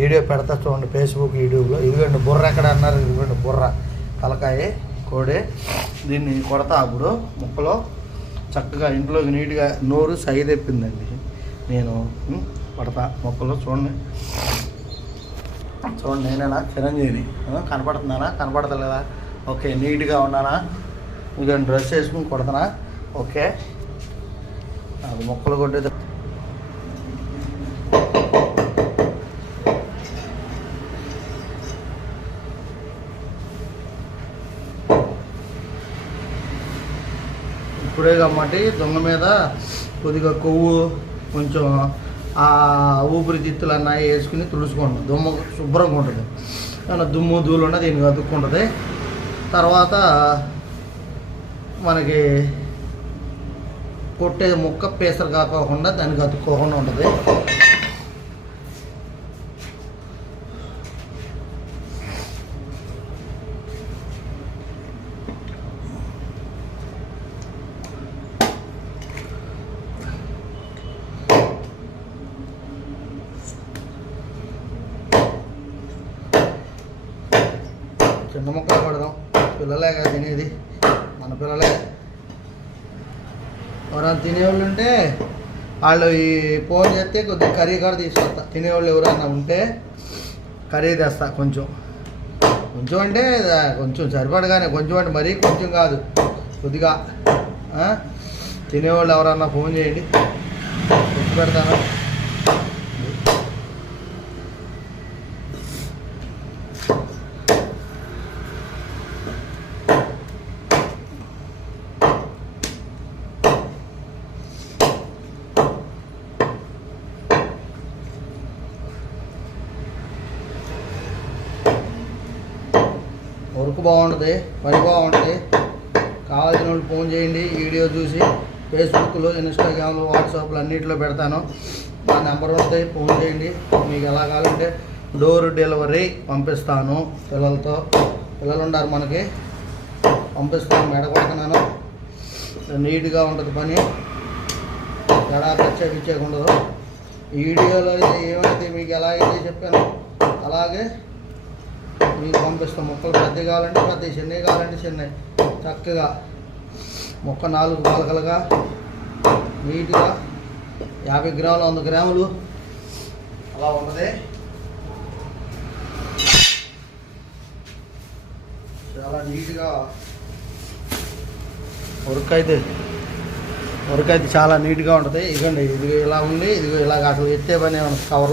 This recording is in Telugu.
వీడియో పెడతా చూడండి ఫేస్బుక్ యూట్యూబ్లో. ఇదిగోండి బుర్ర ఎక్కడ అన్నారు, ఇదిగోండి బుర్ర తలకాయ కోడి. దీన్ని కొడతా అప్పుడు ముక్కలో చక్కగా ఇంట్లోకి నీట్గా నోరు సై తెప్పిందండి. నేను కొడతా ముక్కలు చూడండి చూడండి. నేనేనా చిరంజీవిని కనపడుతున్నానా, కనపడతలేదా? ఓకే, నీట్గా ఉన్నానా? ఇదిగోండి డ్రెస్ వేసుకుని కొడతానా? ఓకే, నాకు ముక్కలు కొట్టేది ఇప్పుడే కాబట్టి దొంగ మీద కొద్దిగా కొవ్వు కొంచెం ఆ ఊపిరితిత్తులు అన్నీ వేసుకుని తుడుచుకోండి. దుమ్ము శుభ్రంగా ఉంటుంది. ఏమన్నా దుమ్ము ధూళి ఉన్నది దీనికి అతుక్కుంటుంది. తర్వాత మనకి కొట్టేది ముక్క పేసరు కాకోకుండా దానికి అతుక్కోకుండా ఉంటుంది. చిన్న ముక్కలు పడదాం, పిల్లలే కదా తినేది, మన పిల్లలే. ఎవరైనా తినేవాళ్ళు ఉంటే వాళ్ళు ఈ ఫోన్ చేస్తే కొద్దిగా కర్రీ కూడా తీసుకొస్తా. తినేవాళ్ళు ఎవరైనా ఉంటే కర్రీ తెస్తా. కొంచెం కొంచెం అంటే కొంచెం సరిపడగానే, కొంచెం అంటే మరీ కొంచెం కాదు, కొద్దిగా. తినేవాళ్ళు ఎవరన్నా ఫోన్ చేయండి, తెచ్చి పెడతాను. వర్క్ బాగుంటుంది, పని బాగుంటుంది. కావాల్సిన వాళ్ళు ఫోన్ చేయండి. వీడియో చూసి ఫేస్బుక్లో, ఇన్స్టాగ్రామ్లో, వాట్సాప్లో అన్నింటిలో పెడతాను. నా నెంబర్ ఉంటుంది, ఫోన్ చేయండి. మీకు ఎలా కావాలంటే డోర్ డెలివరీ పంపిస్తాను. పిల్లలు ఉన్నారు మనకి, పంపిస్తాను. మెడ కొడుతున్నాను. నీట్గా ఉంటుంది పని, ఎడా పిచ్చేకుండదు. ఈ వీడియోలో అయితే ఏమైతే మీకు ఎలాగైతే చెప్పాను అలాగే మీకు పంపిస్తాం. ముక్కలు పెద్దవి కావాలంటే పెద్దవి, చిన్నవి కావాలంటే చిన్నవి. చక్కగా ముక్క 4 పలకలుగా నీట్గా 50 గ్రాములు 100 గ్రాములు అలా ఉన్నది. చాలా నీట్గా వర్క్ అయితే చాలా నీట్గా ఉంటుంది. ఇదిగోండి, ఇది ఇలా ఉండి, ఇది ఇలాగ అసలు ఎత్తే పని కవర్